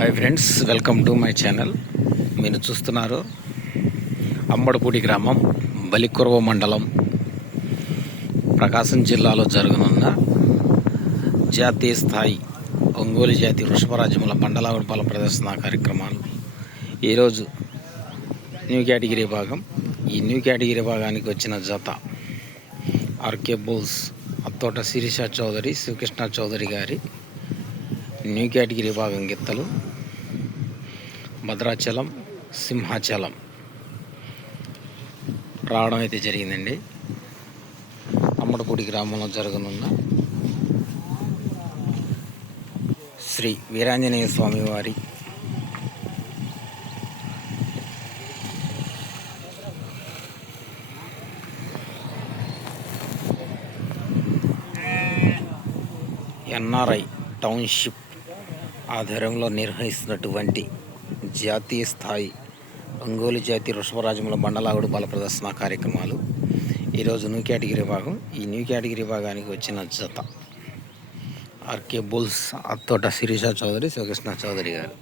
Hi friends, welcome to my channel. మీరు చూస్తున్నారు అమ్మడపూడి గ్రామం, బలికొరవ మండలం, ప్రకాశం జిల్లాలో జరగనున్న జాతీయ స్థాయి ఒంగోలు జాతి వృషభరాజ్యముల బండల ఉడపాల ప్రదర్శన కార్యక్రమాలు. ఈరోజు న్యూ కేటగిరీ భాగం. ఈ న్యూ కేటగిరీ భాగానికి వచ్చిన జత ఆర్కే బుల్స్ అత్తోట శిరీష చౌదరి, శివకృష్ణ చౌదరి గారి న్యూ కేటగిరీ భాగం గిత్తలు భద్రాచలం, సింహాచలం రావడం అయితే జరిగిందండి. అమ్మడపూడి గ్రామంలో జరగనున్న శ్రీ వీరాంజనేయ స్వామి వారి ఎన్ఆర్ఐ టౌన్షిప్ ఆధ్వర్యంలో నిర్వహిస్తున్నటువంటి జాతీయ స్థాయి ఒంగోలు జాతి వృషభరాజ్యముల బండలాగుడు బల ప్రదర్శన కార్యక్రమాలు. ఈరోజు న్యూ కేటగిరీ భాగం. ఈ న్యూ కేటగిరీ భాగానికి వచ్చిన జత ఆర్కే బుల్స్ అత్తోట శిరీష చౌదరి, శివకృష్ణ చౌదరి గారు.